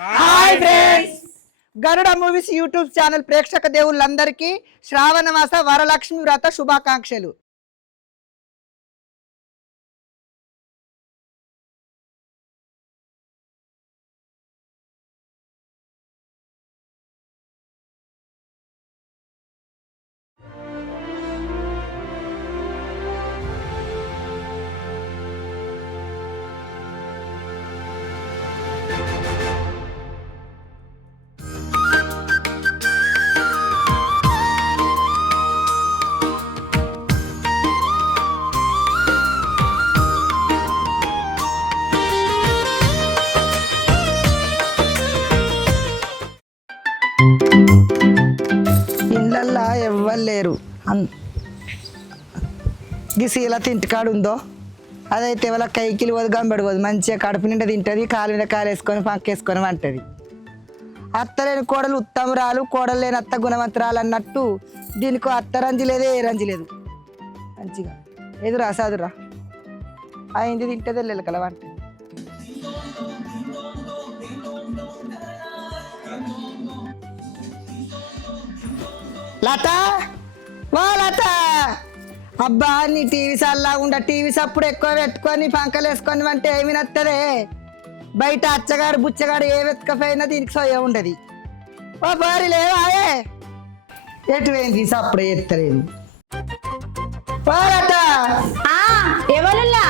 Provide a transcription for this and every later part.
Hi friends, గరుడ movies YouTube channel ప్రేక్షక దేవుళ్ళందరికీ శ్రావణ మాస వరలక్ష్మి వ్రత శుభాకాంక్షలు. ఇళ్ళల్లా ఎవ్వరు లేరు. గిసీలా తింటికాడు ఉందో అదైతే వాళ్ళ కైకిలు పోదు, గంబడి పోదు, మంచిగా కడుపు నిండా తింటుంది, కాలు మీద కాలు వేసుకొని పంకేసుకొని వంటది. అత్తలేని కోడలు ఉత్తమురాలు, కోడలు లేని అత్త గుణవంతురాలు అన్నట్టు దీనికో అత్త రంజి లేదు, ఏ రంజి లేదు. మంచిగా ఎదురా సాదురా అయింది తింటది వెళ్ళకల వంట. లత వా లత, అబ్బా నీ టీవీ సల్లాగుండా టీవీ సప్పుడు ఎక్కువ పెట్టుకొని పంకలు వేసుకొని అంటే ఏమి నత్తదే. బయట అచ్చగాడు బుచ్చగాడు ఏ వెతకపోయినా దీనికి సొయ్య ఉండదు. ఓ బారి లేవాయే, ఎటు పోయింది సప్పుడు ఎత్తలేదు. వా లత. ఎవరులా?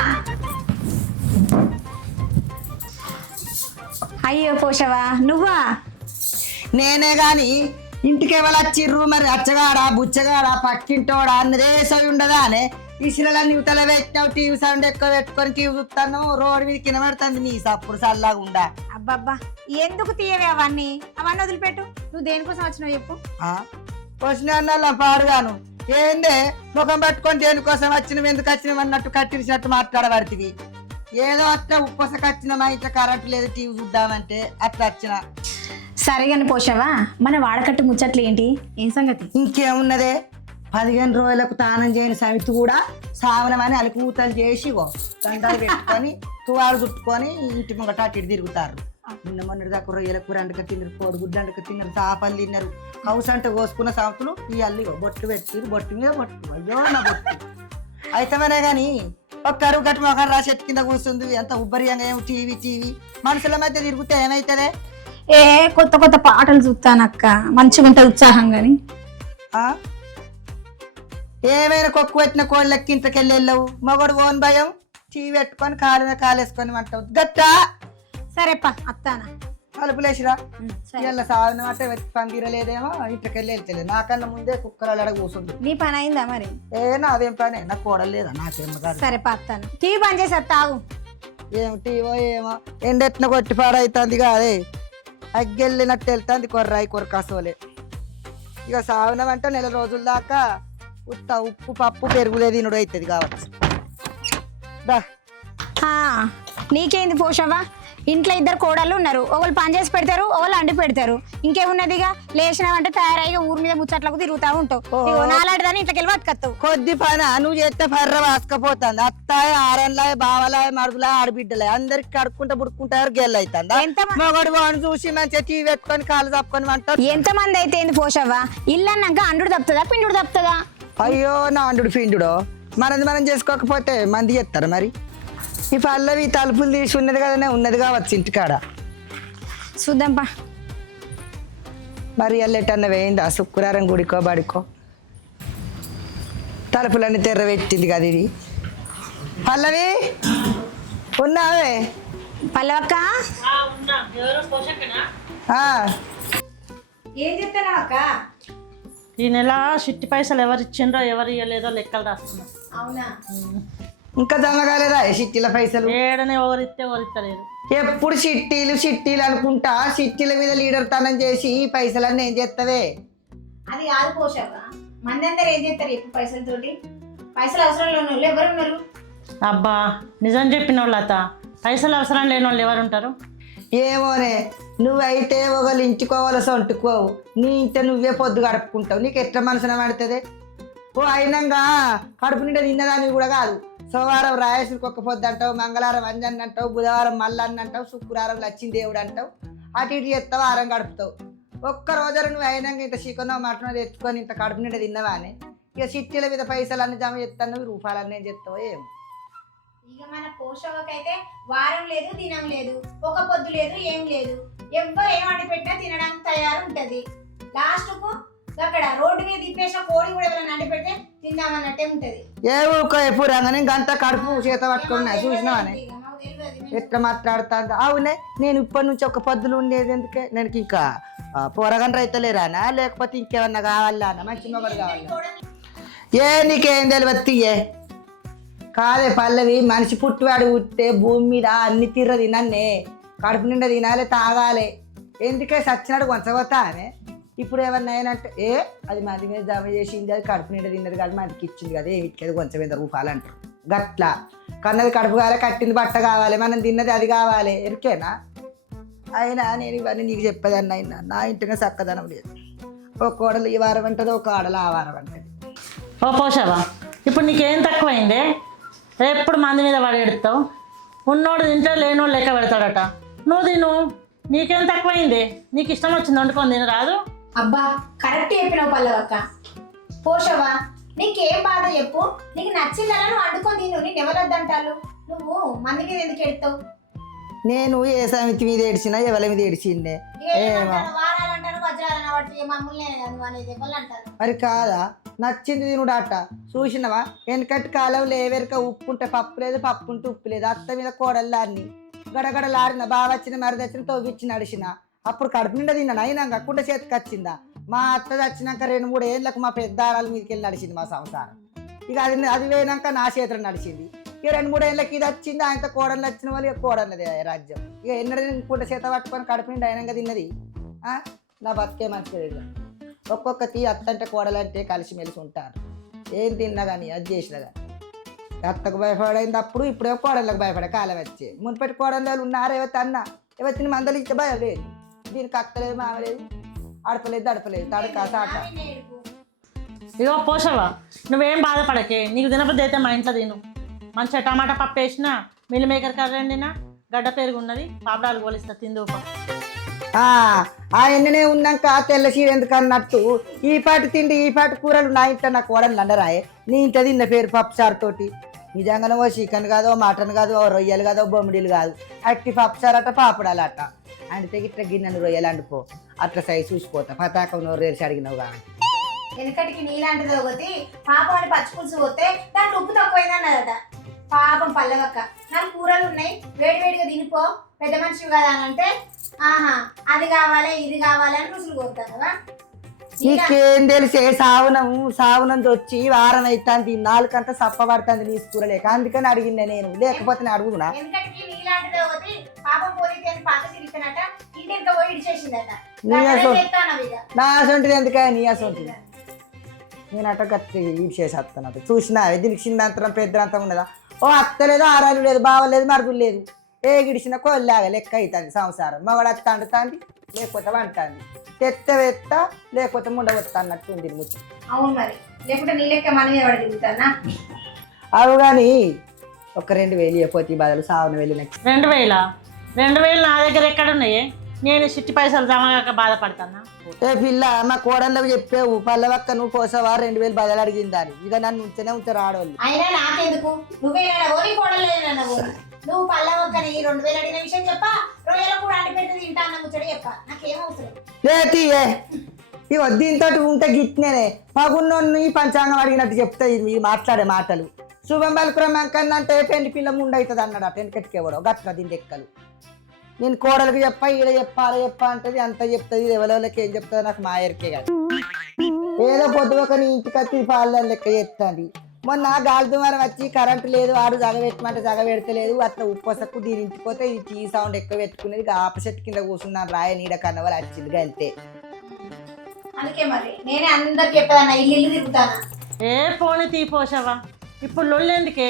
అయ్యో పోషవా, నువ్వా? నేనే గాని ఇంటికి ఎవరు వచ్చిర్రు మరి? అచ్చగాడా బుచ్చగాడా పక్కింటోడా అన్నదే సవి ఉండదా అనే ఇసులన్నీ యువతల పెట్టినావు, టీవీ సౌండ్ ఎక్కువ పెట్టుకొని టీవీ చూస్తాను, రోడ్డు మీద కింద పెడుతుంది నీ సప్పుడు సల్లాగా ఉండా. అబ్బబ్బా ఎందుకు తీయవే అవన్నీ వదిలిపెట్టు. నువ్వు దేనికోసం వచ్చినావు చెప్పు. వచ్చిన పాడుగాను ఏందే ముఖం పట్టుకొని దేనికోసం వచ్చినవి ఎందుకు వచ్చినవి అన్నట్టు కట్టించినట్టు మాట్లాడబడుతుంది. ఏదో అట్లా ఉప్పసకు వచ్చిన మా ఇంట్లో కరెంట్ లేదు టీవీ చూద్దామంటే అట్లా వచ్చిన. సరేగాని పోషవా, మన వాడకట్టు ముచ్చట్లు ఏంటి, ఏం సంగతి? ఇంకేమున్నదే, 15 రోజులకు తానం చేయని సమితి కూడా సావనం అని అలుకూతలు చేసి దండాలు పెట్టుకొని తువాలు చుట్టుకొని ఇంటి ముంగట అటు ఇటు తిరుగుతారు. నిన్న మొన్నటి దాకా రొయ్యల కూర అండక తిన్నారు, కోడిగుడ్డు అండక తిన్నారు, చేపలు తిన్నారు. హౌస్ అంటే కోసుకున్న సంవత్సరం ఈ అల్లి బొట్టు పెట్టి బొట్టు మీద బొట్టు, అయ్యో నా బొట్టు అయితేనే కానీ ఒక్కరు గట్టి మొఖం రాసి ఎట్టు కింద కూర్చుంది. ఎంత ఉబ్బరియంగా ఏమి టీవీ టీవీ మనుషుల మధ్య తిరిగితే ఏమైతుందే? ఏ కొత్త కొత్త పాటలు చూస్తానక్క, మంచిగా ఉంటుంది ఉత్సాహంగాని. ఏమైనా కొక్కు పెట్టిన కోళ్ళకి ఇంతకెళ్ళి వెళ్ళవు, మగడు ఓన్ భయం టీవీ పెట్టుకొని కాలు మీద కాలేసుకొని అంటావు గట్టా. సరేప్ప అత్తానా, కలుపులేసిరా. ఇలా సాగున అంటే పందిరలేదేమో ఇంతకెళ్ళి వెళ్తలేదు. నాకన్నా ముందే కుక్కలు అడగ కూర్చుంది. నీ పని అయిందా మరి? నాదేం పని, నాకు కోడలు లేదా నాకేం కాదు. సరే అత్తాను, టీవీ బంద్ చేసి తాగు. ఏం టీవో ఏమో ఎండెట్న కొట్టి పాడవుతుంది కాదే, అగ్గెళ్ళినట్టు వెళ్తుంది కొర్రాయి కొరకాసోలే. ఇక సాగునం అంటే నెల రోజుల దాకా ఉత్త ఉప్పు పప్పు పెరుగులే తినుడు అవుతుంది కావచ్చు. నీకేంది పోషవా, ఇంట్లో 2 కోడళ్ళు ఉన్నారు, ఒకళ్ళు పని చేసి పెడతారు, ఒకళ్ళు అండి పెడతారు. ఇంకేమున్నదిగా లేచినావంటే తయారైగా ఊరి మీద ముచ్చట్లకు తిరుగుతా ఉంటావు. నాలాంటిదాన్ని ఇంట్లోకి వెళ్ళి బతుకత్తావు. కొద్ది పని నువ్వు చేస్తే పర్ర వాసుకపోతుంది. అత్తాయి ఆరన్లాయ బావలాయ మరుదులాయ ఆడబిడ్డలాయ అందరికి కడుక్కుంటా బుడుకుంటారు గెల్ అవుతుంది. మగడు వాడిని చూసి మంచిగా టీవీ పెట్టుకొని కాలు తప్పుకొని అంటారు. ఎంతమంది అయితే ఏంది పోషవ్వా, ఇల్లు అన్నాక అండుడు తప్పుతుందా పిండుడు తప్పుతుందా? అయ్యో నా అండుడు పిండుడో, మనది మనం చేసుకోకపోతే మంది చేస్తారు మరి. ఈ పల్లవి తలుపులు తీసి ఉన్నది కదనే, ఉన్నది కావచ్చు ఇంటికాడ. చూద్దాంపా. మరి ఎల్లెటన్న వేయిందా శుక్రవారం గుడికో బడికో, తలుపులన్నీ తెర్ర పెట్టింది కదా ఇది. పల్లవి ఉన్నావే? పల్లవక్క ఏం చెప్తానక్క? ఈ నెల చిట్టి పైసలు ఎవరు ఇచ్చిండ్రో ఎవరు ఇవ్వలేదో లెక్కలు రాస్తున్నా. అవునా? ఇంకా జమ కాలేదా చిట్టీల పైసలు? ఏడనే ఎవరిస్తే ఎవరిస్తలేదు. ఎప్పుడు చిట్టీలు అనుకుంటా, చిట్టీల మీద లీడర్ తనం చేసి ఈ పైసలన్నీ ఏం చేస్తావే? అది కాదు పోషక, మంది అందరు ఏం చేస్తారు ఎప్పుడు పైసలతోటి? పైసలు అవసరం లేని వాళ్ళు ఎవరు ఉన్నారు? అబ్బా నిజం చెప్పిన వాళ్ళ పైసలు అవసరం లేని వాళ్ళు ఎవరు ఉంటారు? ఏమోనే, నువ్వైతే ఒకళ్ళు ఇంటికోవాలి సొంటుకోవు, నీ ఇంట నువ్వే పొద్దు గడుపుకుంటావు. నీకు ఎట్లా మనసున పడుతుంది? ఓ అయినంగా కడుపు నిండా తిన్నదాన్ని కూడా కాదు, సోమవారం రాయేశ్వరికి ఒక్క పొద్దు అంటావు, మంగళవారం అంజన్ అంటావు, బుధవారం మల్లన్న అంటావు, శుక్రవారం లక్ష్మీ దేవుడు అంటావు, అటు ఇటు చేస్తావు, వారం గడుపుతావు. ఒక్క రోజు నువ్వు అయినాక ఇంత చికెనో మటనో తెచ్చుకొని ఇంత కడుపు నిండా తిన్నవా అని ఇక చిట్టీల మీద పైసలు అన్ని జమ చేస్తాను, రూపాయలన్నీ ఏం చెప్తావో ఏమో. ఇక మన పోషవకైతే వారం లేదు దినం లేదు, ఒక పొద్దు లేదు ఏం లేదు, ఎవ్వరు ఏం వండి పెట్టినా తినడానికి తయారు ఉంటది. లాస్ట్ కు అక్కడ రోడ్డు మీద తిప్పేసిన కోడి కూడా ఎవరైనా వండి పెడితే తిందామన్నట్టే ఉంటది. ఏ ఊకో ఎప్పుడు రంగని గంట కడుపు చేత పట్టుకున్నా చూసినావని ఎట్లా మాట్లాడుతా. అవునే నేను ఇప్పటి నుంచి ఒక పొద్దులు ఉండేది ఎందుకే, నేను ఇంకా పోరగండ్ర అయితే లేరానా లేకపోతే ఇంకేమన్నా కావాలా మంచి మొగడు కావాలా? ఏ నీకేం తెలియదు తీయే కాదే పల్లవి, మనిషి పుట్టివాడు పుట్టే భూమి మీద అన్ని తీర్ర తినన్నే, కడుపు నిండా తినాలి తాగాలి, ఎందుకే సచ్చినాడు కొంచపోతా అని. ఇప్పుడు ఏమన్నా అయినంటే అది మంది మీద జమ చేసింది, అది కడుపు నిండా తిన్నది కాదు మందికి ఇచ్చింది కదా, ఇచ్చేది కొంచెం మీద రూపాయలు అంటారు. గట్లా కన్నది కడుపు కావాలి, కట్టింది బట్ట కావాలి, మనం తిన్నది అది కావాలి, ఎరికేనా? అయినా నేను ఇవన్నీ నీకు చెప్పేదాన్ని అయినా నా ఇంటిగా చక్కదనం లేదు. ఒక కోడలు ఈ వారం అంటది, ఒక కోడలు ఆ వారం అంటది. ఓ పోషవా, ఇప్పుడు నీకేం తక్కువైందే? ఎప్పుడు మంది మీద పడి ఎడతావు. ఉన్నోడు తింటే లేనోడు లెక్క పెడతాడట. నువ్వు తిను, నీకేం తక్కువైంది? నీకు ఇష్టం వచ్చింది వండుకొని తిన రాదు? అబ్బా కరెక్ట్ చెప్పినావు పల్లవక్క. పోషవా నీకేం బాధ చెప్పు, నీకు నచ్చిందలా నువ్వు వండుకొని తిను, నేను ఎవరొద్దంటాను. నువ్వు మంది మీద ఎందుకు ఎడతావు? నేను ఏ సమితి మీద ఏడ్చినా ఎవరి మీద ఏడ్చిండే వారాలంటారు వజ్రాలను పట్టి మమ్మల్ని అనేది అంటారు. మరి కాదా నచ్చింది తినుడాట. చూసినవా వెనకటి కాలంలో ఏవెరక ఉప్పు ఉంటే పప్పు లేదు, పప్పు ఉంటే ఉప్పు లేదు, అత్త మీద కోడల్లారిని గడగడలారిన బాగా వచ్చిన మరదచ్చిన తవ్విచ్చి నడిచిన. అప్పుడు కడుపు నిండా తిన్నాను, అయినా కక్కుంటే చేతికి వచ్చిందా? మా అత్త వచ్చినాక 2-3 ఏళ్ళకు మా పెద్ద ఆడాల మీదకి వెళ్ళి నడిచింది మా సంసారం. ఇక అది పోయినాక నా చేతులు నడిచింది. ఇక 2-3 ఏళ్ళకి ఇది వచ్చింది, ఆయనతో కోడలు వచ్చిన వాళ్ళు ఇక కోడలది రాజ్యం. ఇక ఎన్నడూ పూట చేత పట్టుకొని కడుపు నిండా అయినాక తిన్నది. నా బతికే మంచిగా ఒక్కొక్కటి అత్తంటే కోడలంటే కలిసిమెలిసి ఉంటారు. ఏం తిన్నా కానీ అది చేసినా కానీ అత్తకు భయపడైంది అప్పుడు, ఇప్పుడే కోడళ్ళకు భయపడే కాలం వచ్చే. మునిపెట్టి కోడళ్ళు ఉన్నారు, ఎవరి అన్న ఎవరిని మందలు ఇస్తే భయం లేదు. దీనికి అత్తలేదు మామలేదు, అడపలేదు దడపలేదు, తడక సాట. ఇగో పోషవా, నువ్వేం బాధపడకే, నీకు తినబుద్ధి అయితే మా ఇంట్లో తిను. మంచిగా టమాటా పప్పు వేసిన, మిల్ మేకర్ కర్రీ వండినా, గడ్డ పెరుగు ఉన్నది, పాపడాలు పోలిస్తా తిందుపా. ఆయననే ఉన్నాక తెల్ల చీర ఎందుకు అన్నట్టు ఈ పాటి తిండి ఈ పాటి కూరలు నా ఇంట్లో నా కోడలు అండరాయే. నీ ఇంట్లో తిన్న పేరు పప్పుచారు తోటి నిజంగానే ఓ చికెన్ కాదో మటన్ కాదు, ఓ రొయ్యలు కాదో బొమ్మిడిలు కాదు, అట్టి పప్పుచారు అట్ట పాపడాలు అట్ట అంటే ఇట్లా గిన్నెను రొయ్యలు అండుకో, అట్లా సైజు చూసిపోతా పతాకం నోరు రేసి అడిగినావు కానీ. వెనకటికి నీలాంటిది ఒకటి పాపం అని పచ్చి పులుసు పోతే దాంట్లో ఉప్పు తక్కువైందన్నదట. పాపం పల్లవక్క, నాకు కూరలు ఉన్నాయి వేడివేడిగా తినిపో, పెద్ద మనిషి కదా అని అంటే ఆహా అది కావాలి ఇది కావాలి అని రుసులు కోరుతాను కదా. నీకేం తెలిసే సావునం వచ్చి వారం అవుతుంది, నాలుకంతా సప్ప పడుతుంది నీ కూరలేక, అందుకని అడిగిందే నేను, లేకపోతే నేను అడుగుతున్నా. ఎందుకంటే నీలాంటిది ఒకటి పాపం పోతే పాత తిరిగినట ఇంటికి పోయి ఇడిచేసిందట. నా అసొంటిది ఎందుకని నీ అసొంటిది నేను అట్ట గట్టి ఇడిచేసేస్తాను. చూసినా దీనికి చిన్నంతరం పెద్దంతం ఉన్నదా? ఓ అత్తలేదు, ఆరాలు లేదు, బావలేదు, మరుగులు లేదు, ఏ గిడిచిన కొల్లాగా లెక్క అవుతుంది సంసారం. మగడు అత్త అంటుతుంది, లేకపోతే వంటుంది, తెత్త లేకపోతే ముండవత్త అన్నట్టు ఉంది ముచ్చు. అవును మరి, లేకుంటే నీ లెక్క మనమే ఎవడ తిరుగుతానా? అవు కానీ ఒక 2000 ఇవ్వకపోతే బదులు సావును వెళ్ళిన 2000 నా దగ్గర ఎక్కడ ఉన్నాయి? నేను చిట్టి పైసలు జమగాక బాధపడతానా? ఏ పిల్ల మా కోడళ్ళకు చెప్పేవు, పల్లవక్క నువ్వు కోసవా 2000 బదులు అడిగిందని, ఇక నన్ను ఉంచనే ఉంచారు ఆడవాళ్ళు. అయినా నాకెందుకు, నువ్వే నువ్వు పల్లవక్కని 2000 అడిగిన విషయం చెప్పా, రొయ్యలు కూడా అంటి పెట్టి తింటా అన్న ముచ్చడి చెప్పా, నాకేం అవసరం లేతీయే. ఇక దీంతో ఉంటే గిట్నేనే మగున్నోన్ని పంచాంగం అడిగినట్టు చెప్తాయి మీరు మాట్లాడే మాటలు. శుభం బలుకురమ్మంకన్నా అంటే పెండి పిల్ల ముండవుతుంది అన్నాడు అటు వెనకటికేవాడు గట్ల దీని లెక్కలు. నేను కోడలకు చెప్పా, ఈడ చెప్పా, అలా చెప్పా అంటది, అంత చెప్తుంది, ఎవరికి ఏం చెప్తుంది నాకు మాయరికే కాదు. ఏదో పొద్దుక నీ ఇంటికి వచ్చి పాలు లెక్క చేస్తుంది. మొన్న గాలి దుమారం వచ్చి కరెంటు లేదు, వాడు జగబెట్టమంటే జగబెడతలేదు, అట్లా ఉప్పసకు దీని ఇంటికి పోతే ఈ టీ సౌండ్ ఎక్కువ పెట్టుకునేది, ఆపసెట్ కింద కూర్చున్నాను రాయ నీడ కన్నవాళ్ళు వచ్చింది అంతే. అందుకే మరి నేనే అందరికి చెప్పేదన్నా ఇల్లు తిరుగుతానా. ఏ పోనీ తీపోసావా, ఇప్పుడు లొల్లెందుకే?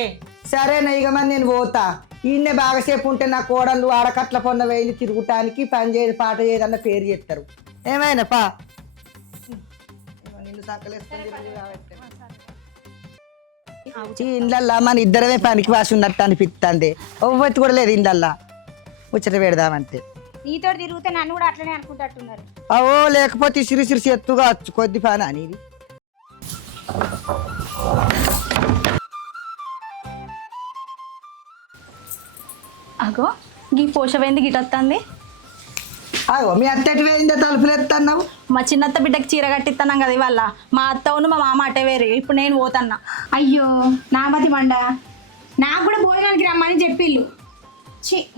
సరేనా ఇక మరి నేను పోతా. ఈయన్నే బాగాసేపు ఉంటే నా కోడళ్ళు ఆడకట్ల పొన్న వేయింది తిరుగుటానికి పని చేయదు పాట చేయదన్న పేరు చెప్తారు. ఏమైనా పా నిన్ను సక్కలేసుకొని ఈ ఇండ్లల్లా మన ఇద్దరమే పనికి వాసి ఉన్నట్టు అనిపిస్తుంది ఒవ్వతి కూడా లేదు ఇండ్లల్లా ముచ్చట పెడదామంటే నీతో తిరిగితే నన్ను కూడా అట్లనే అనుకుంటున్నారు. అవో లేకపోతే సిరి సిరిసి ఎత్తుగా వచ్చు కొద్ది పని అనేది. అగో గీ పోషమైంది గిటొత్తంది. అగో మీ అత్తటి వేయిందే తలుపులు ఎత్తన్నావు. మా చిన్నత్త బిడ్డకి చీర కట్టిస్తున్నాం కదా ఇవాళ. మా అత్తవును మా మామ అటే వేరు. ఇప్పుడు నేను పోతన్నా. అయ్యో నామతి మండ, నాకు కూడా భోజనానికి రమ్మని చెప్పిళ్ళు.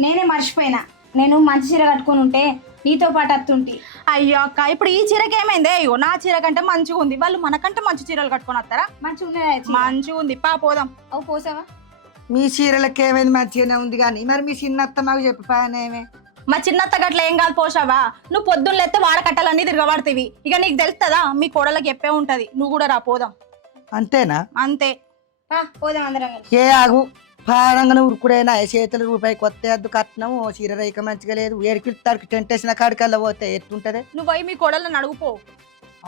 నేనే మర్చిపోయినా. నేను మంచి చీర కట్టుకొని ఉంటే నీతో పాటు అత్తుంటి. అయ్యో అక్క, ఇప్పుడు ఈ చీరకి ఏమైందే? అయ్యో నా చీర కంటే మంచిగా ఉంది. వాళ్ళు మనకంటే మంచి చీరలు కట్టుకొని వస్తారా? మంచిగా ఉన్నదా? మంచిగా ఉంది. పోదాం. అవు పోసావా? మీ చీరలకు ఏమైంది మంచిగానే ఉంది కానీ మరి మీ చిన్నత్త మాకు చెప్పి పాయనేమే. మా చిన్నత్త గట్ల ఏం కాదు పోషావా. నువ్వు పొద్దున్న లేస్తే వాడకట్టాలన్నీ తిరగబడుతుంది. ఇక నీకు తెలుస్తుందా? మీ కోడలకి చెప్పే ఉంటది. నువ్వు కూడా రా పోదాం. అంతేనా? అంతే. పోదాం అందరం కలిసి. ఏ ఆగు పారంగా ఉరుకుడైనా చేతులు రూపాయి కొత్త అద్దు కట్నం చీర రైక మంచిగా లేదు. ఏడికిస్తాడు టెంట్ వేసిన కాడికల్లా పోతే ఎట్టుంటది? నువ్వు పోయి మీ కోడలను అడుగుపో.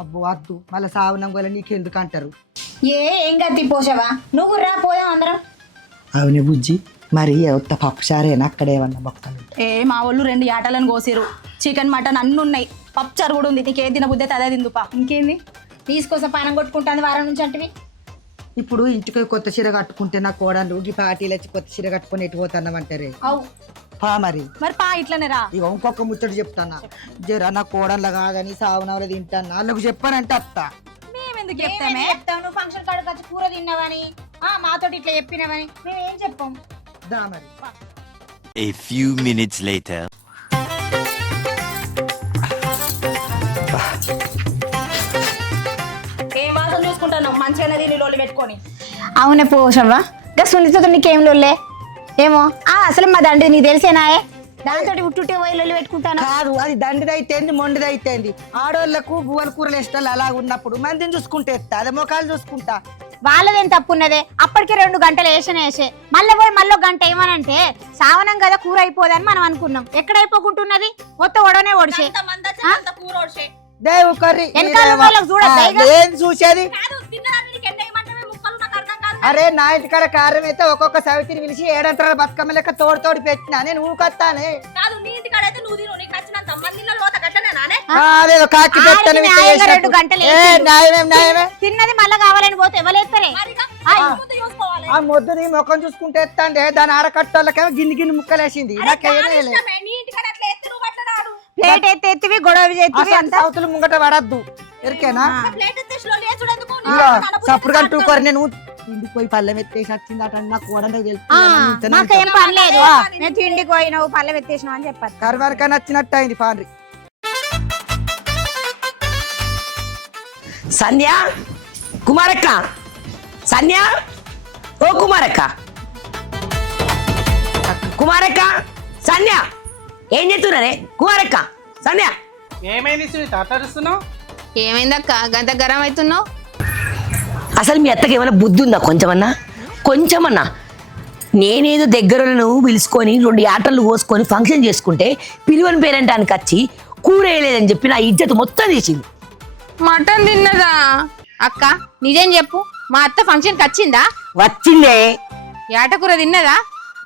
అబ్బో వద్దు మళ్ళీ సావనం వల్ల నీకెందుకు అంటారు. ఏం గతి పోసావా? నువ్వు రా పోదాం అందరం. అవునే బుజ్జి, మరి ఉత్త పప్పుచారేనా అక్కడేమన్నా బొక్కలు? మా వాళ్ళు 2 యాటలను కోసిరు. చికెన్ మటన్ అన్ని ఉన్నాయి. పప్పుచారు కూడా ఉంది. నీకే తిన బుద్ధి అయితే అదే తిందుపా. ఇంకేంది తీసుకొస్తా పానం కొట్టుకుంటాను వారం నుంచి అంటివి. ఇప్పుడు ఇంటికి కొత్త చీర కట్టుకుంటే నా కోడలు ఈ పార్టీలు వచ్చి కొత్త చీర కట్టుకొని ఎటు పోతున్నామంటారే. అవు పా మరి ఇట్లనే రా. ఇక ఇంకొక ముచ్చట చెప్తానా. జరా నా కోడళ్ళ కాదని సావునవలు తింటాను వాళ్ళకు చెప్పానంటే అత్త. మేమెందుకు చెప్తామే? చెప్తావు నువ్వు ఫంక్షన్ కాడికి వచ్చి కూర తిన్నావని, మాతోటి ఇట్లా చెప్పినావని. మేమేం చెప్పాం. దా మరి. A few minutes later. ఏం వాసన చూసుకుంటాను మంచిగానే దీన్ని లోళ్ళు పెట్టుకొని. అవునే పోషవ్వా, గా సునీతతో నీకేం లోల్లే ఏమో. అసలు మా దండి నీకు తెలిసేనాయే, దాంతో ఉట్టుంటే పోయి పెట్టుకుంటాను. కాదు అది దండిదైతేంది మొండిదైతేంది. ఆడోళ్లకు బువ్వల కూరలు ఇష్టాలు అలా ఉన్నప్పుడు మందిని చూసుకుంటే ఎత్తా అదే మొఖాలు చూసుకుంటా. వాళ్ళదేం తప్పున్నదే. అప్పటికే 2 గంటలు వేసే మళ్ళీ పోయి మళ్ళీ 1 గంట ఏమనంటే సావనం కదా కూర అయిపోదని మనం అనుకున్నాం. ఎక్కడ అయిపోకుంటున్నది? మొత్తం ఒడనే ఒడిసే దేవు కర్రీ చూసేది. అరే నా ఇంటికాడ కారం అయితే ఒక్కొక్క సవితిని పిలిచి 7 బతుకమ్మ లెక్క తోడు పెట్టినా నేను ఊకొత్తానే. కాకి తిన్నది మళ్ళీ కావాలని పోతే ఎవరేస్తారే? ఆ మొద్దుని ముఖం చూసుకుంటే ఎత్తాండే దాని ఆడకట్టోళ్ళకేమో గిన్ని ముక్కలేసింది. ప్లేట్ ఎత్తివి గొడవ చేతివి అంతా అవతల ముంగట పడద్దు ఎరికేనా. సప్పుడు కంటూకోరు నేను ఇంటికి పోయి పళ్ళెం ఎత్తేసి వచ్చిందట నా కూడంటే నాకేం పని లేదు. నేను తిండికి పోయినావు పళ్ళెం ఎత్తేసినావు అని చెప్పారు. కర్వారికా నచ్చినట్టు అయింది పాండ్రి. సంధ్య, కుమారక్క, సంధ్య, ఓ కుమారక్క, కుమారక్క, సంధ్య, ఏం చెప్తున్నారే? కుమారక్క, సంధ్య. ఏమైంది సునీత అట్టరుస్తున్నావు? ఏమైందక్క గంత గరం అవుతున్నావు? అసలు మీ అత్తకి ఏమైనా బుద్ధి ఉందా? కొంచెమన్నా నేనేదో దగ్గరలను పిలుచుకొని 2 ఆటలు కోసుకొని ఫంక్షన్ చేసుకుంటే పిలువని పేరెంటానికి వచ్చి కూర వేయలేదని చెప్పి నా ఇజ్జత్ మొత్తం తీసింది. మటన్ తిన్నదా? అక్క నిజం చెప్పు, మా అత్త ఫంక్షన్కి వచ్చిందా? వచ్చిందే. ఏటకూర తిన్నదా?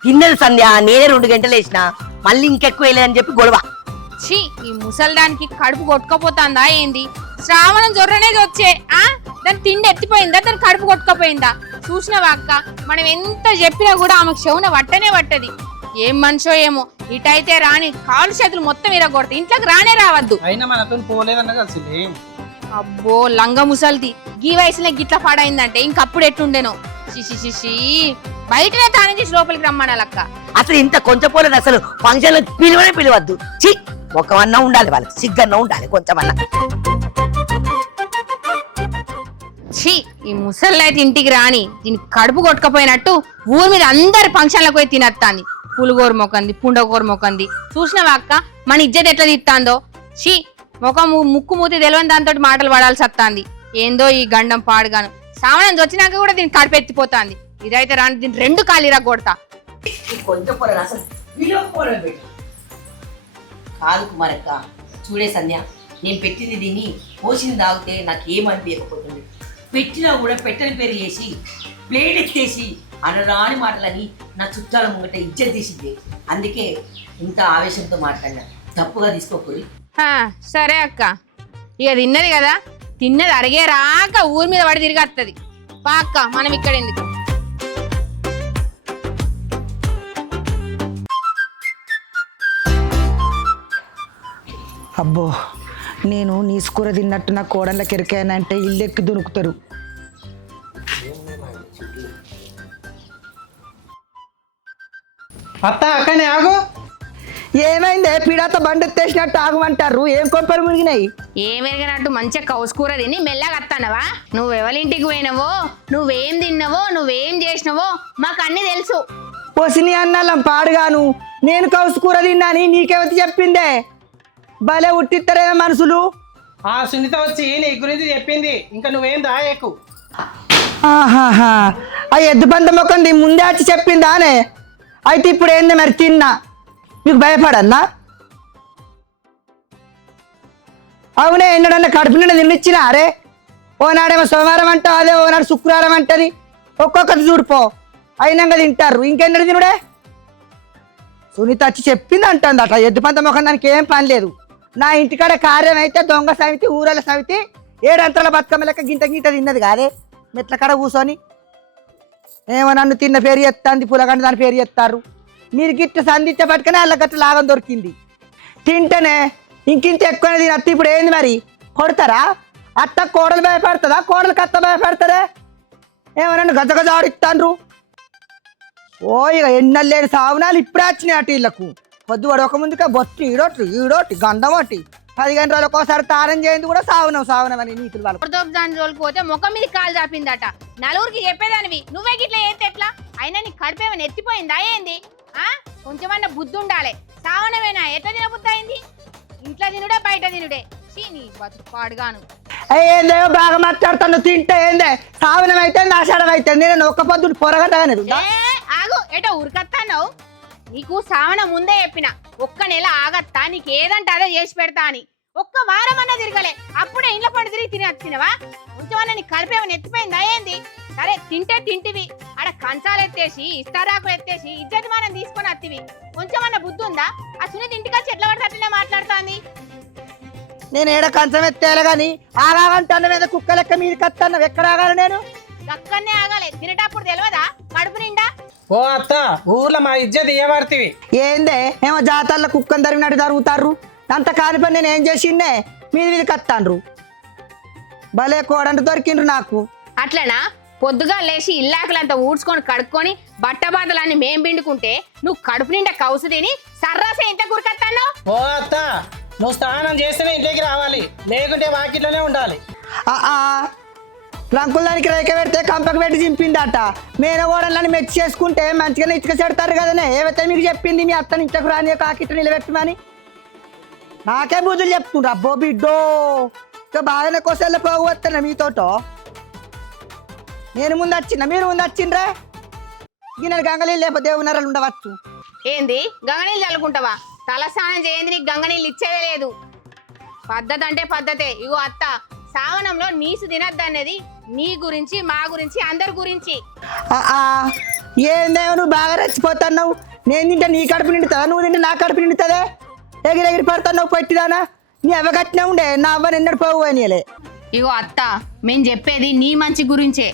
తిన్నది సంధ్య. నేనే 2 గంటలు వేసిన మళ్ళీ ఇంకెక్కువ వేయలేదని చెప్పి గొడవ. ఛీ, ఈ ముసల్దానికి కడుపు కొట్టుకపోతుందా ఏంది? శ్రావణం జొర్రనేది వచ్చే దాని తిండి ఎత్తిపోయిందా? దాని కడుపు కొట్టుకపోయిందా? చూసినవా అక్క, మనం ఎంత చెప్పినా కూడా ఆమెకు చెవున పట్టది. ఏం మనిషో ఏమో. ఇటైతే రాని కాలు చేతులు మొత్తం ఇరగొడతాయి. ఇంట్లోకి రానే రావద్దు. అయినా మనతో పోలేదన్న కలిసి. అబ్బో లంగ ముసల్ది గీ వయసులో గిట్లా పాడైందంటే ఇంకప్పుడు ఎట్టుండేనో. శిశి బయటనే తానే చేసి లోపలికి రమ్మనాలక్క. అసలు ఇంత కొంచెం పోలేదు. అసలు ఫంక్షన్ పిలవద్దు. చి ఒకవన్నా ఉండాలి, వాళ్ళకి సిగ్గన్నా ఉండాలి కొంచెమన్నా. ఛీ, ఈ ముసళ్ళైతే ఇంటికి రాని దీనికి కడుపు కొట్టుకపోయినట్టు ఊరి మీద అందరి ఫంక్షన్లకు పోయి తినత్తాంది. పులిగోరు మొకంది, పుండగోరు మొకంది. చూసినవా అక్క మన ఇజ్జత్ ఎట్లా తిత్తాందో? ఛీ, ముక్కు మూతి తెలియని దాంతో మాటలు పడాల్సి వస్తాంది. ఏందో ఈ గండం పాడుగాను. సామానం వచ్చినాక కూడా దీన్ని కడుపు ఎత్తిపోతాంది. ఇదైతే రాని దీన్ని 2 కాలు ఇరగొడతా. కాదు కుమారక్క, చూడే సంధ్య, నేను పెట్టింది దీన్ని పోసింది తాగితే నాకు ఏమనిపించకపోతుంది. పెట్టినా కూడా పెట్టని పేరు చేసి ప్లేట్ ఎత్తేసి అనరాని మాటలని నా చుట్టాల ముంగట ఇజ్జత్ తీసింది. అందుకే ఇంత ఆవేశంతో మాట్లాడినా, తప్పుగా తీసుకోకూడదు. సరే అక్క, ఇక తిన్నది కదా, తిన్నది అరిగే రాక ఊరి మీద పడి తిరిగి వస్తుంది. పా అక్క, మనం ఇక్కడ ఎందుకు? అబ్బో, నేను నీసుకూర తిన్నట్టు నా కోడళ్ళకి ఎరికానంటే ఇల్లెక్కి దునుకుతారు. అత్త అక్కనే ఆగు. ఏమైందే పీడాతో బండి ఎత్తేసినట్టు ఆగమంటారు? ఏం కొంపలు మునిగినాయి? ఏమెరిగినట్టు మంచిగా కౌసుకూర తిని మెల్లగా వస్తానవా? నువ్వెవరింటికి పోయినవో, నువ్వేం తిన్నావో, నువ్వేం చేసినావో మాకు అన్ని తెలుసు. పొసిని అన్నాలం పాడుగాను. నేను కౌసుకూర తిన్నాని నీకెవతి చెప్పిందే? భలే ఉట్టిస్తారే మనుషులు. ఆ సునీత వచ్చి నీ గురించి చెప్పింది, ఇంకా నువ్వేం దాయకు. ఆహాహా, ఆ ఎద్దు పంత మొక్కంది ముందే వచ్చి చెప్పిందానే? అయితే ఇప్పుడు ఏంది మరి? తిన్నా మీకు భయపడన్నా? అవునే, ఎన్నడన్నా కడుపు నిండా తినిచ్చినా? అరే, ఓనాడేమో సోమవారం అంటావు, అదే ఓనాడు శుక్రవారం అంటది. ఒక్కొక్కటి చూడిపో, అయినాక తింటారు. ఇంకెన్నడు తినుడే? సునీత వచ్చి చెప్పింది అంటుంది అట్లా ఎద్దు పంత మొక్కం, దానికి ఏం పని లేదు. నా ఇంటికాడ కార్యం అయితే దొంగ సమితి, ఊరల సమితి, 7 అంతల బతుకమ్మ లెక్క గింత గింత తిన్నది కాదే మెట్ల కాడ కూర్చొని. ఏమో నన్ను తిన్న పేరు ఎత్తాంది, పులగండి దాని పేరు ఎత్తారు. మీరు గిట్ట సంధించే పట్టుకునే వాళ్ళ గట్ట లాగం దొరికింది. తింటేనే ఇంకింత ఎక్కువనే తినత్త. ఇప్పుడు ఏంది మరి? కొడతారా? అత్త కోడలు భయపడుతుందా? కోడలికి అత్త భయపడతారే? ఏమో నన్ను గజ గజ ఆడిస్తాండ్రు. ఓ ఇక ఎన్నెళ్ళు లేని సావునాలు ఇప్పుడే వచ్చినాయి అటు వీళ్ళకు. పొద్దు ఒక ముందుగా బొట్టు ఈడోటి గండం ఒకటి 15 రోజులకు ఒకసారి తానం చేయింది కూడా సావునం అని నీతులు వాళ్ళు. దాని రోజులు పోతే ముఖం మీద కాలు చాపిందట. నలుగురికి చెప్పేదానివి, నువ్వే గిట్లా ఏతే ఎట్లా? అయినా నీ కడుపేమని ఎత్తిపోయిందా ఏంది? కొంచెమన్నా బుద్ధి ఉండాలి. సావనమేనా? ఎట్లా తిన బుద్ధి అయింది? ఇంట్లో తినుడే బయట తినుడే. నీ బతుకు పాడుగాను. ఏందో బాగా మాట్లాడుతాను. తింటే ఏందే సావనం అయితే నాశాడం అయితే నేను ఒక్క పొద్దు పొరగట్టగానే. ఆగు, ఏటో ఉరికత్తాన్నావు? నీకు సావన ముందే చెప్పిన, ఒక్క నెల ఆగత్తా, నీకు ఏదంటే అదే చేసి పెడతా అని. ఒక్క వారం అన్నా తిరగలే, అప్పుడే ఇంట్లో పండు తిరిగి తిని వచ్చినవా? కొంచెమన్నా నీ కడుపేమని ఎత్తిపోయిందా ఏంది? సరే తింటే తింటివి, ఆడ కంచాలు ఎత్తేసి ఇస్తారాకులు ఎత్తేసి ఇజ్జతి మనం తీసుకొని వత్తివి. కొంచెమన్నా బుద్ధి ఉందా? ఆ సునీత ఇంటికి వచ్చి ఎట్లా పడితే అట్లనే మాట్లాడుతాంది. నేను ఏడ కంచం ఎత్తేయాలి కానీ ఆగాలంటే అన్న మీద కుక్క లెక్క మీదకి వస్తాను. ఎక్కడ ఆగాలి నేను? అక్కడనే ఆగాలి. తినేటప్పుడు తెలియదా కడుపు నిండా? ఓ అత్త, ఊర్లో మా ఇజ్జత్ ఇయ్యబడితివి. ఏందే ఏమో జాతరలో కుక్కని తరిగినట్టు జరుగుతారు. అంత కాని పని నేను ఏం చేసిండే? మీదకి వస్తాండ్రు. భలే కోడంట దొరికిండ్రు నాకు. అట్లనా? పొద్దుగా లేచి ఇల్లాకులంతా ఊడ్చుకొని కడుక్కొని బట్టబాతలన్నీ మేం పిండుకుంటే నువ్వు కడుపు నిండా కౌసు తిని సర్రాసే ఇంత కురికత్తాను. ఓ అత్త, నువ్వు స్నానం చేస్తేనే ఇంట్లోకి రావాలి, లేకుంటే వాకిట్లోనే ఉండాలి. రంకుల దానికి రేఖ పెడితే కంపకు పెట్టి చింపిందట. మేనగోడలని మెచ్చి చేసుకుంటే మంచిగానే ఇటుక చెడతారు కదనే. ఏవైతే మీకు చెప్పింది మీ అత్తని ఇంట్లోకి రాని కాకిట్ట నిలబెట్టమని? నాకే బుద్ధులు చెప్తుండ్రు. అబ్బో బిడ్డో, ఇంకా బాగానే కోసల్లో పోగొస్తున్నా మీతోటో. నేను ముందు వచ్చిన, మీరు ముందు వచ్చిండ్రా. గిన్నెలు గంగలీలు లేకపోతే దేవునరలు ఉండవచ్చు. ఏంది గంగనీళ్ళు చల్లుకుంటావా? తలస్నానం చేయండి, నీకు గంగనీళ్ళు ఇచ్చేదే లేదు. పద్ధతి అంటే పద్ధతే. ఇగో అత్త, సావనంలో నీసు తినద్దనేది నీ గురించి, మా గురించి, అందరి గురించి. ఏందేమో నువ్వు బాగా రెచ్చిపోతున్నావు. నేను తింటే నీ కడుపు నిండుతుందా? నువ్వు తింటే నా కడుపు నిండుతుందే. ఎగిరెగిరి పడుతున్నావు పెట్టిదానా. నీ అవ్వగట్టినా ఉండే, నా అవ్వని ఎన్నడు పోవు అనిలే. ఇగో అత్త, మేం చెప్పేది నీ మంచి గురించే.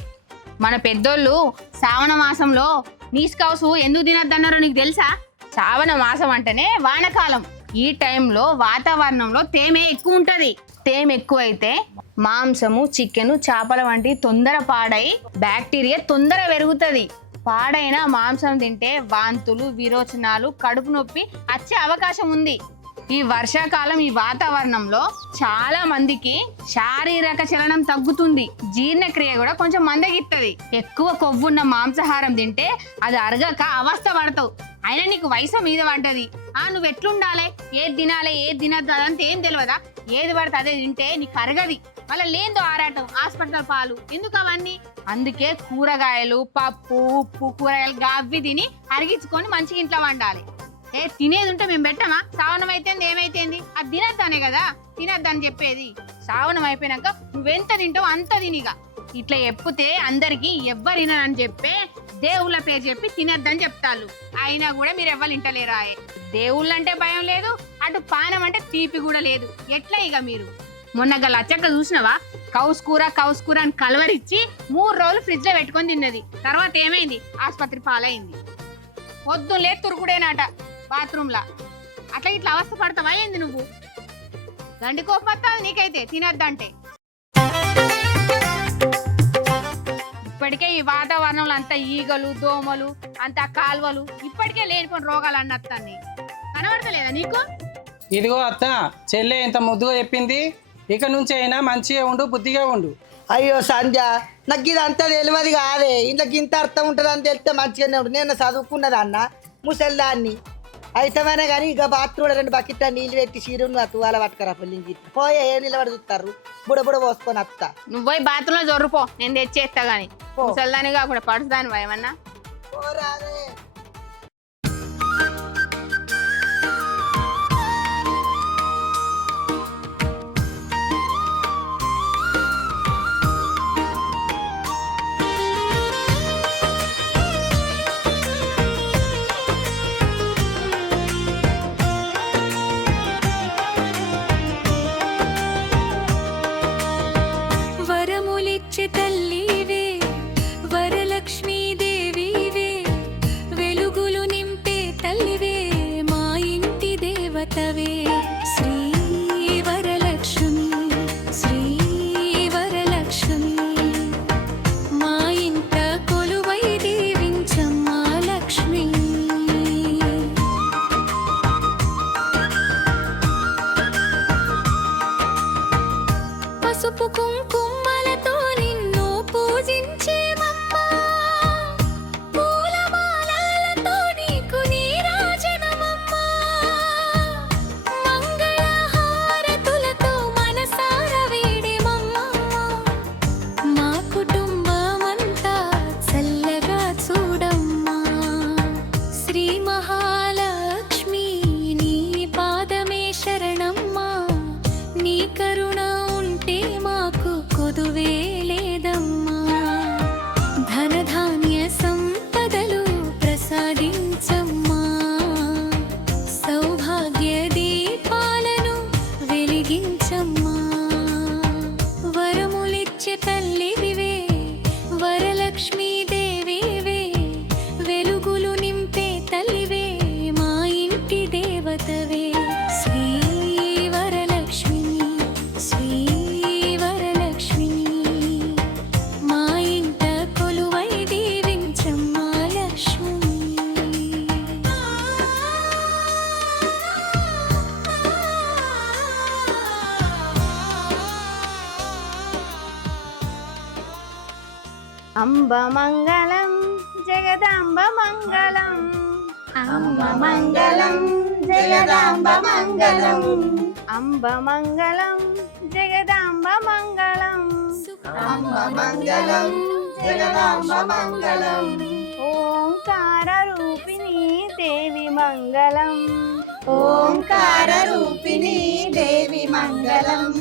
మన పెద్దోళ్ళు శ్రావణ మాసంలో నీసు కౌసు ఎందుకు తినద్దన్నారో నీకు తెలుసా? శ్రావణ మాసం అంటేనే వానకాలం. ఈ టైంలో వాతావరణంలో తేమ ఎక్కువ ఉంటది. తేమ ఎక్కువైతే మాంసము, చికెను, చేపల వంటి తొందర పాడై బ్యాక్టీరియా తొందర పెరుగుతుంది. పాడైన మాంసం తింటే వాంతులు, విరోచనాలు, కడుపు నొప్పి వచ్చే అవకాశం ఉంది. ఈ వర్షాకాలం ఈ వాతావరణంలో చాలా మందికి శారీరక చలనం తగ్గుతుంది. జీర్ణక్రియ కూడా కొంచెం మందగిస్తుంది. ఎక్కువ కొవ్వున్న మాంసాహారం తింటే అది అరగక అవస్థ పడతావు. అయినా నీకు వయసు మీద పడ్డది. నువ్వు ఎట్లుండాలి, ఏది తినాలి, ఏది తినద్దు అదంతా ఏం తెలియదా? ఏది పడితే అదే తింటే నీకు అరగది. మళ్ళీ లేదో ఆరాటం, హాస్పిటల్ పాలు, ఎందుకు అవన్నీ? అందుకే కూరగాయలు, పప్పు, ఉప్పు, కూరగాయలు గవ్వి తిని అరిగించుకొని మంచిగా ఇంట్లో వండాలి. తినేది ఉంటే మేము పెట్టమా? శ్రావణం అయితేంది ఏమైతేంది, అది తినద్దానే కదా తినద్దని చెప్పేది. శ్రావణం అయిపోయినాక నువ్వెంత తింటావు అంత తినిగా. ఇట్లా చెప్తే అందరికి ఎవ్వరినని చెప్పే దేవుళ్ళ పేరు చెప్పి తినద్దని చెప్తారు. అయినా కూడా మీరు ఎవ్వరు ఇంటలేరా? దేవుళ్ళు అంటే భయం లేదు, అటు పానం అంటే తీపి కూడా లేదు. ఎట్లా ఇక మీరు? మొన్న గల అచ్చక్క చూసినవా? కౌస్ కూర అని కలవరిచ్చి 3 రోజులు ఫ్రిడ్జ్ లో పెట్టుకొని తిన్నది. తర్వాత ఏమైంది? ఆసుపత్రి పాలైంది. పొద్దులే తురుకుడేనాట బాత్రూమ్ లా. అట్లా ఇట్లా అవస్థ పడతావా ఏంది నువ్వు? గండి కోపం వస్తుంది నీకైతే తినద్దంటే. ఇప్పటికే ఈ వాతావరణంలో అంతా ఈగలు దోమలు అంతా కాలువలు, ఇప్పటికే లేనిపోయిన రోగాలు అన్నత్తాన్ని కనబడతలేదా నీకు? ఇదిగో అత్త, చెల్లె ఇంత ముద్దుగా చెప్పింది, ఇక నుంచి అయినా మంచిగా ఉండు, బుద్ధిగా ఉండు. అయ్యో సంధ్య, నాకు ఇది అంతా తెలియదు కాదే. ఇంట్లోకి ఇంత అర్థం ఉంటుంది అని తెలిస్తే మంచిగానే ఉంటుంది. నేను చదువుకున్నది అన్న ముసలిదాన్ని అయితేమైనా కానీ ఇక బాత్రూంలో 2 బకెట్ల నీళ్ళు పెట్టి చీరును తువాల పట్టుకరా పుల్లించి పోయే ఏ నిలబడి చూస్తారు. బుడ పోసుకొని వస్తా. నువ్వు పోయి బాత్రూమ్ లో జొర్రుపో, నేను తెచ్చేస్తా గాని. ముసల్దాని కాకుండా పడుతుందాని ఏమన్నా? పోరాదే. వరములిచ్చే తల్లివే, వరలక్ష్మీదేవివే, వెలుగులు నింపే తల్లివే, మా ఇంటి దేవతవే. శ్రీ వరలక్ష్మి, శ్రీ వరలక్ష్మి, మా ఇంట కొలువై దీవించమ్మా లక్ష్మి. పసుపు కుంకుమలతో నిన్ను పూజించేమమ్మా, పూలమాలలతో నీకు నీరాజనమమ్మా, మంగళహారతులతో మనసార వేడేమమ్మా, మా కుటుంబమంతా చల్లగా చూడమ్మా. శ్రీ మహాలక్ష్మి నీ పాదమే శరణమ్మా, నీ కరుణ ఉంటే మాకు కొదువే లేదమ్మా. ధనధాన్య సంపదలు ప్రసాదించమ్మా, సౌభాగ్య దీపాలను వెలిగించమ్మా. వరములిచ్చే తల్లివివే, వరలక్ష్మీదేవివే, వెలుగులు నింపే తల్లివే, మా ఇంటి దేవతవే. శ్రీ వరలక్ష్మి, శ్రీ వరలక్ష్మి, మా ఇంట కొలువై దీవించమ్మా లక్ష్మి. అంబ మంగళం జగదాంబ మంగళం, అంబ మంగళం జగదాంబ మంగళం, అంబ మంగళం జగదాంబ మంగళం, అమ్మ మంగళం జగదాంబ మంగళం. ఓంకార రూపిణి దేవి మంగళం, ఓంకార రూపిణి దేవి మంగళం.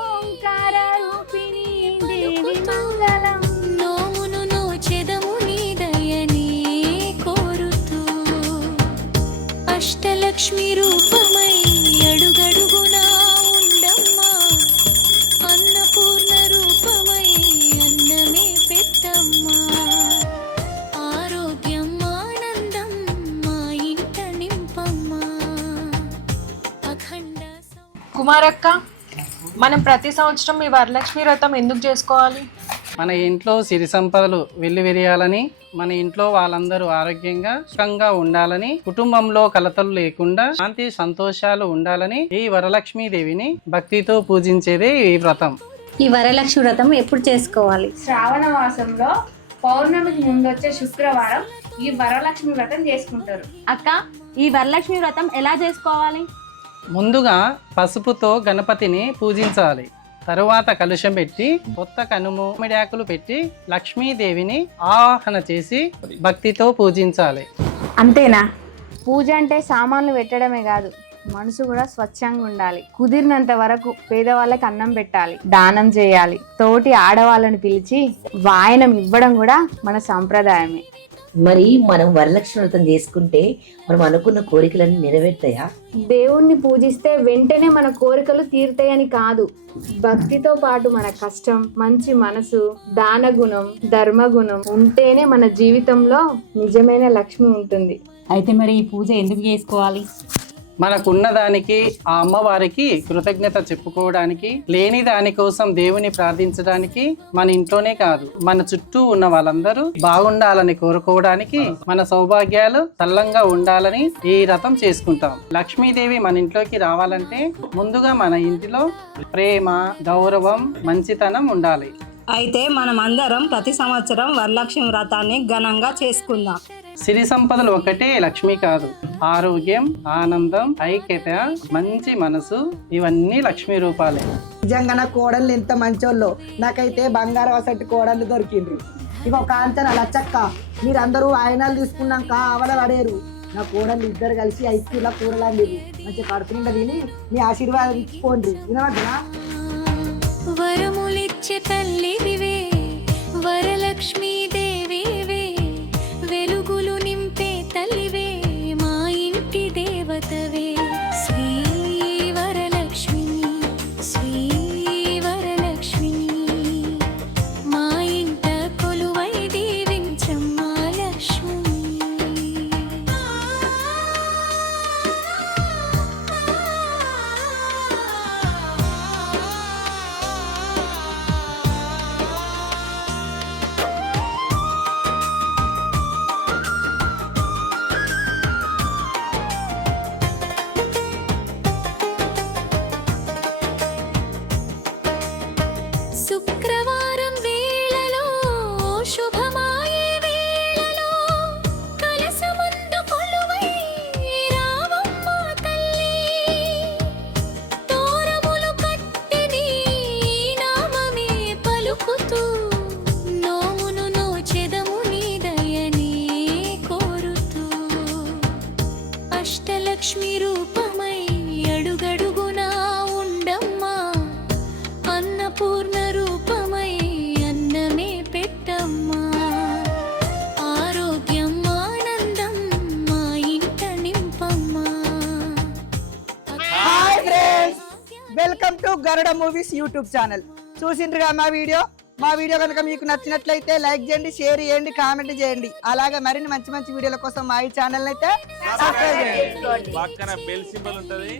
ఓంకార రూపిణి దేవి మంగళం. నోమును నోచెదము నీ దయనే కోరుతూ, అష్టలక్ష్మి రూపమై అడుగడుగునా ఉండమ్మా, అన్నపూర్ణ రూపమై అన్నమే పెట్టమ్మా. ఆరోగ్యం ఆనందం మా ఇంట నింపమ్మా, అఖండ కుమారక్క, మనం ప్రతి సంవత్సరం ఈ వరలక్ష్మి వ్రతం ఎందుకు చేసుకోవాలి? మన ఇంట్లో సిరి సంపదలు వెల్లివిరియాలని, మన ఇంట్లో వాళ్ళందరూ ఆరోగ్యంగా సుఖంగా ఉండాలని, కుటుంబంలో కలతలు లేకుండా శాంతి సంతోషాలు ఉండాలని ఈ వరలక్ష్మీదేవిని భక్తితో పూజించేదే ఈ వ్రతం. ఈ వరలక్ష్మి వ్రతం ఎప్పుడు చేసుకోవాలి? శ్రావణ మాసంలో పౌర్ణమికి ముందొచ్చే శుక్రవారం ఈ వరలక్ష్మి వ్రతం చేసుకుంటారు. అక్క, ఈ వరలక్ష్మి వ్రతం ఎలా చేసుకోవాలి? ముందుగా పసుపుతో గణపతిని పూజించాలి. తరువాత కలుషం పెట్టి కొత్త కనుము మిడాకులు పెట్టి లక్ష్మీదేవిని ఆవాహన చేసి భక్తితో పూజించాలి. అంతేనా? పూజ అంటే సామాన్లు పెట్టడమే కాదు, మనసు కూడా స్వచ్ఛంగా ఉండాలి. కుదిరినంత వరకు పేదవాళ్ళకి అన్నం పెట్టాలి, దానం చేయాలి. తోటి ఆడవాళ్ళని పిలిచి వాయనం ఇవ్వడం కూడా మన సంప్రదాయమే. మరి మనం వరలక్ష్మి వ్రతం చేసుకుంటే మనం అనుకున్న కోరికలన్నీ నెరవేరుతాయా? దేవుణ్ణి పూజిస్తే వెంటనే మన కోరికలు తీరుతాయని కాదు, భక్తితో పాటు మన కష్టం, మంచి మనసు, దాన గుణం, ధర్మగుణం ఉంటేనే మన జీవితంలో నిజమైన లక్ష్మి ఉంటుంది. అయితే మరి ఈ పూజ ఎందుకు చేసుకోవాలి? మనకున్న దానికి ఆ అమ్మవారికి కృతజ్ఞత చెప్పుకోవడానికి, లేని దాని కోసం దేవుని ప్రార్థించడానికి, మన ఇంట్లోనే కాదు మన చుట్టూ ఉన్న వాళ్ళందరూ బాగుండాలని కోరుకోవడానికి, మన సౌభాగ్యాలు సల్లంగా ఉండాలని ఈ వ్రతం చేసుకుంటాం. లక్ష్మీదేవి మన ఇంట్లోకి రావాలంటే ముందుగా మన ఇంటిలో ప్రేమ, గౌరవం, మంచితనం ఉండాలి. అయితే మనం అందరం ప్రతి సంవత్సరం వరలక్ష్మి వ్రతాన్ని ఘనంగా చేసుకుందాం. సిరి సంపదలు ఒకటే లక్ష్మి కాదు, ఆరోగ్యం, ఆనందం, ఐక్యత, మంచి మనసు ఇవన్నీ లక్ష్మీ రూపాలే. నిజంగా నా కోడళ్ళు ఎంత మంచోళ్ళు, నాకైతే బంగారం అసటి కోడళ్ళు దొరికిండ్రు. ఇక కాంచన లచ్చక్క, మీరందరూ ఆయనాలు తీసుకున్నాక ఆవల పడేరు. నా కోడళ్ళు ఇద్దరు కలిసి ఐస్క్రీమ్లా కూరలాంటి మంచిగా కడుపు నిండా తిని మీ ఆశీర్వాదం ఇచ్చుకోండి. వినవద్దా? వరములిచ్చే తల్లివివే వరలక్ష్మీ దేవివే, వెలుగులు నింపే తల్లివే మా ఇంటి దేవతవే. శ్రీ వరలక్ష్మి, శ్రీ వరలక్ష్మి, మా ఇంట కొలువై దీవించమ్మా లక్ష్మి. శుక్రవారం వేళలో శుభమాయే వేళలో కలసమందు కొలువై రావమ్మ తల్లి, తోరములు కట్టి నీ నామమే పలుకుతూ నోమును నోచెదము నీ దయనే కోరుతూ, అష్టలక్ష్మి రూపమై అడుగడుగునా ఉండమ్మా, అన్నపూర్ణ రూపమై అన్నమే పెట్టమ్మా, ఆరోగ్యం ఆనందం మా ఇంట నింపమ్మా. Hi friends, welcome to Garuda movies YouTube channel. చూసిండ్రుగా మా వీడియో కనుక మీకు నచ్చినట్లయితే లైక్ చేయండి, షేర్ చేయండి, కామెంట్ చేయండి. అలాగే మరిన్ని మంచి మంచి వీడియోల కోసం మా ఈ ఛానల్ అయితే సబ్స్క్రైబ్ చేయండి. పక్కన బెల్ సింబల్ ఉంటుంది.